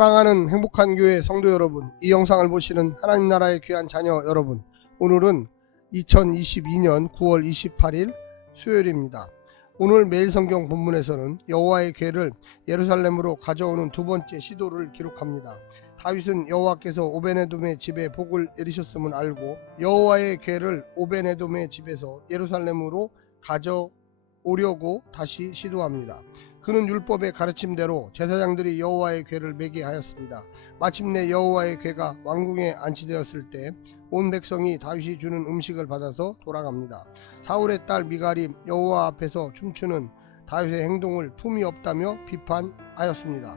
사랑하는 행복한 교회 성도 여러분, 이 영상을 보시는 하나님 나라의 귀한 자녀 여러분, 오늘은 2022년 9월 28일 수요일입니다. 오늘 매일 성경 본문에서는 여호와의 궤를 예루살렘으로 가져오는 두 번째 시도를 기록합니다. 다윗은 여호와께서 오베네돔의 집에 복을 내리셨음을 알고 여호와의 궤를 오베네돔의 집에서 예루살렘으로 가져오려고 다시 시도합니다. 그는 율법의 가르침대로 제사장들이 여호와의 궤를 메게 하였습니다. 마침내 여호와의 궤가 왕궁에 안치되었을 때 온 백성이 다윗이 주는 음식을 받아서 돌아갑니다. 사울의 딸 미갈이 여호와 앞에서 춤추는 다윗의 행동을 품이 없다며 비판하였습니다.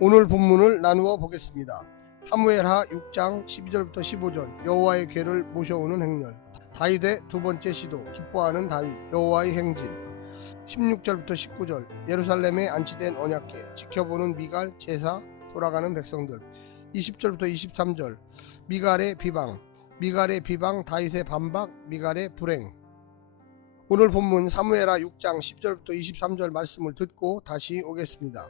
오늘 본문을 나누어 보겠습니다. 사무엘하 6장 12절부터 15절 여호와의 궤를 모셔오는 행렬, 다윗의 두 번째 시도, 기뻐하는 다윗, 여호와의 행진, 16절부터 19절 예루살렘에 안치된 언약궤, 지켜보는 미갈, 제사, 돌아가는 백성들, 20절부터 23절 미갈의 비방, 다윗의 반박, 미갈의 불행. 오늘 본문 사무엘하 6장 10절부터 23절 말씀을 듣고 다시 오겠습니다.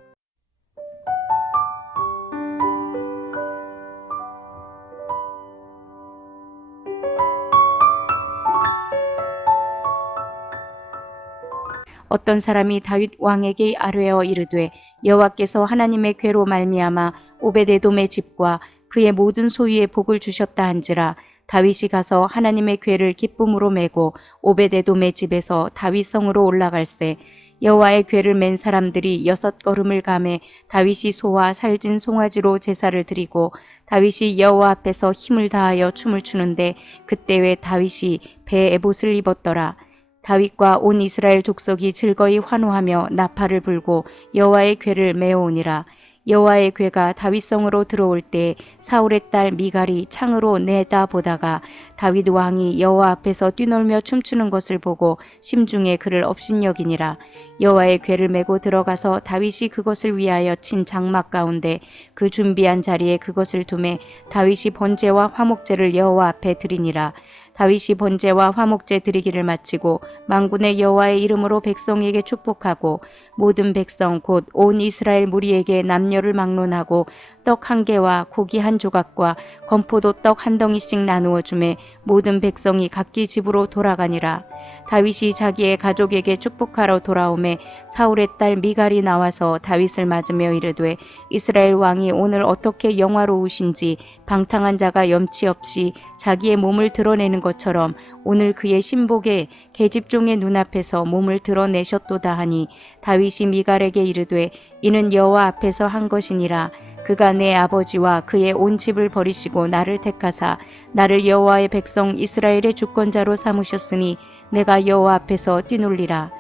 어떤 사람이 다윗 왕에게 아뢰어 이르되 여호와께서 하나님의 궤로 말미암아 오베데돔의 집과 그의 모든 소유에 복을 주셨다 한지라. 다윗이 가서 하나님의 궤를 기쁨으로 메고 오베데돔의 집에서 다윗성으로 올라갈새 여호와의 궤를 맨 사람들이 6걸음을 가매 다윗이 소와 살진 송아지로 제사를 드리고 다윗이 여호와 앞에서 힘을 다하여 춤을 추는데 그때에 다윗이 배 에봇을 입었더라. 다윗과 온 이스라엘 족속이 즐거이 환호하며 나팔을 불고 여호와의 궤를 메어오니라. 여호와의 궤가 다윗성으로 들어올 때 사울의 딸 미갈이 창으로 내다보다가 다윗 왕이 여호와 앞에서 뛰놀며 춤추는 것을 보고 심중에 그를 업신여기니라. 여호와의 궤를 메고 들어가서 다윗이 그것을 위하여 친 장막 가운데 그 준비한 자리에 그것을 두매 다윗이 번제와 화목제를 여호와 앞에 드리니라. 다윗이 번제와 화목제 드리기를 마치고 만군의 여호와의 이름으로 백성에게 축복하고 모든 백성 곧 온 이스라엘 무리에게 남녀를 막론하고 떡 1개와 고기 1조각과 건포도 떡 1덩이씩 나누어 주매 모든 백성이 각기 집으로 돌아가니라. 다윗이 자기의 가족에게 축복하러 돌아오매 사울의 딸 미갈이 나와서 다윗을 맞으며 이르되 이스라엘 왕이 오늘 어떻게 영화로우신지 방탕한 자가 염치 없이 자기의 몸을 드러내는 것처럼 오늘 그의 신복의 계집종의 눈앞에서 몸을 드러내셨도다 하니 다윗이 미갈에게 이르되 이는 여호와 앞에서 한 것이니라. 그가 내 아버지와 그의 온 집을 버리시고 나를 택하사 나를 여호와의 백성 이스라엘의 주권자로 삼으셨으니 내가 여호와 앞에서 뛰놀리라.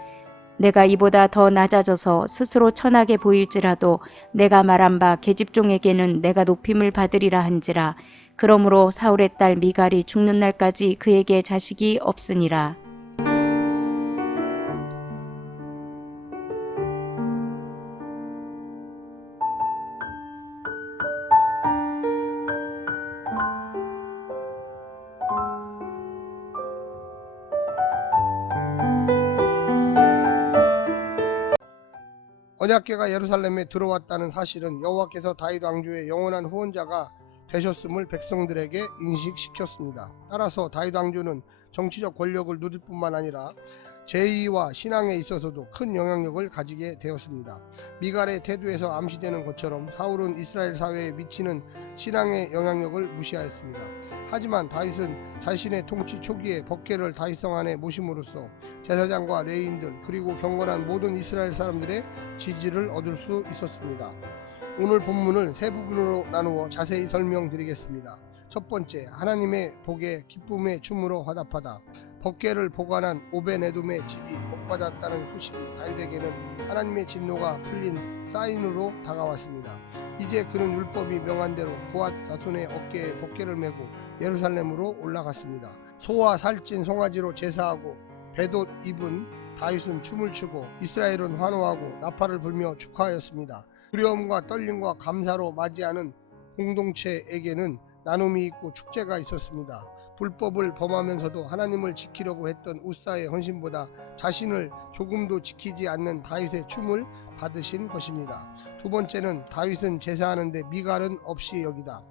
내가 이보다 더 낮아져서 스스로 천하게 보일지라도 내가 말한 바 계집종에게는 내가 높임을 받으리라 한지라. 그러므로 사울의 딸 미갈이 죽는 날까지 그에게 자식이 없으니라. 언약궤가 예루살렘에 들어왔다는 사실은 여호와께서 다윗 왕조의 영원한 후원자가 되셨음을 백성들에게 인식시켰습니다. 따라서 다윗 왕조는 정치적 권력을 누릴 뿐만 아니라 제의와 신앙에 있어서도 큰 영향력을 가지게 되었습니다. 미갈의 태도에서 암시되는 것처럼 사울은 이스라엘 사회에 미치는 신앙의 영향력을 무시하였습니다. 하지만 다윗은 자신의 통치 초기에 법궤를 다윗성 안에 모심으로써 제사장과 레위인들 그리고 경건한 모든 이스라엘 사람들의 지지를 얻을 수 있었습니다. 오늘 본문을 세 부분으로 나누어 자세히 설명드리겠습니다. 첫 번째, 하나님의 복에 기쁨의 춤으로 화답하다. 법궤를 보관한 오베네돔의 집이 복받았다는 소식이 다윗에게는 하나님의 진노가 풀린 사인으로 다가왔습니다. 이제 그는 율법이 명한 대로 고앗 자손의 어깨에 법궤를 메고 예루살렘으로 올라갔습니다. 소와 살찐 송아지로 제사하고 베옷 입은 다윗은 춤을 추고 이스라엘은 환호하고 나팔을 불며 축하하였습니다. 두려움과 떨림과 감사로 맞이하는 공동체에게는 나눔이 있고 축제가 있었습니다. 불법을 범하면서도 하나님을 지키려고 했던 우사의 헌신보다 자신을 조금도 지키지 않는 다윗의 춤을 받으신 것입니다. 두 번째는 다윗은 제사하는데 미갈은 없이 여기다.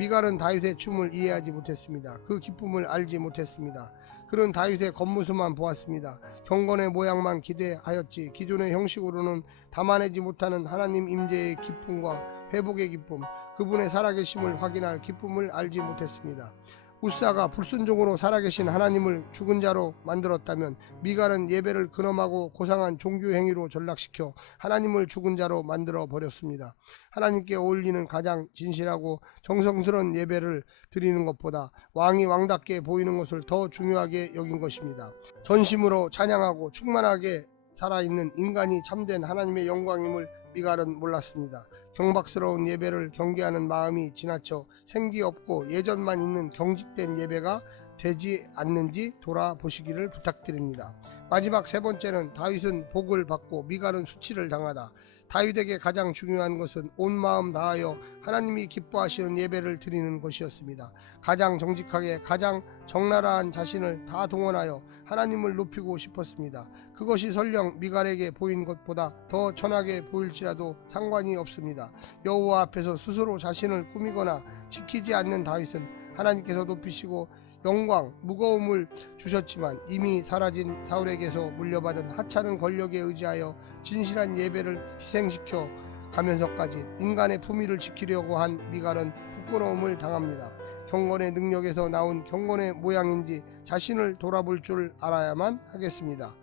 미갈은 다윗의 춤을 이해하지 못했습니다. 그 기쁨을 알지 못했습니다. 그는 다윗의 겉모습만 보았습니다. 경건의 모양만 기대하였지 기존의 형식으로는 담아내지 못하는 하나님 임재의 기쁨과 회복의 기쁨, 그분의 살아계심을 확인할 기쁨을 알지 못했습니다. 우사가 불순종으로 살아계신 하나님을 죽은 자로 만들었다면 미갈은 예배를 근엄하고 고상한 종교 행위로 전락시켜 하나님을 죽은 자로 만들어 버렸습니다. 하나님께 어울리는 가장 진실하고 정성스러운 예배를 드리는 것보다 왕이 왕답게 보이는 것을 더 중요하게 여긴 것입니다. 전심으로 찬양하고 충만하게 살아있는 인간이 참된 하나님의 영광임을 미갈은 몰랐습니다. 경박스러운 예배를 경계하는 마음이 지나쳐 생기 없고 예전만 있는 경직된 예배가 되지 않는지 돌아보시기를 부탁드립니다. 마지막 세 번째는 다윗은 복을 받고 미갈은 수치를 당하다. 다윗에게 가장 중요한 것은 온 마음 다하여 하나님이 기뻐하시는 예배를 드리는 것이었습니다. 가장 정직하게 가장 적나라한 자신을 다 동원하여 하나님을 높이고 싶었습니다. 그것이 설령 미갈에게 보인 것보다 더 천하게 보일지라도 상관이 없습니다. 여호와 앞에서 스스로 자신을 꾸미거나 지키지 않는 다윗은 하나님께서 높이시고 영광, 무거움을 주셨지만 이미 사라진 사울에게서 물려받은 하찮은 권력에 의지하여 진실한 예배를 희생시켜 가면서까지 인간의 품위를 지키려고 한 미갈은 부끄러움을 당합니다. 경건의 능력에서 나온 경건의 모양인지 자신을 돌아볼 줄 알아야만 하겠습니다.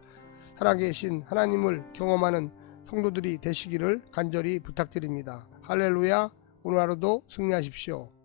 살아계신 하나님을 경험하는 성도들이 되시기를 간절히 부탁드립니다. 할렐루야. 오늘 하루도 승리하십시오.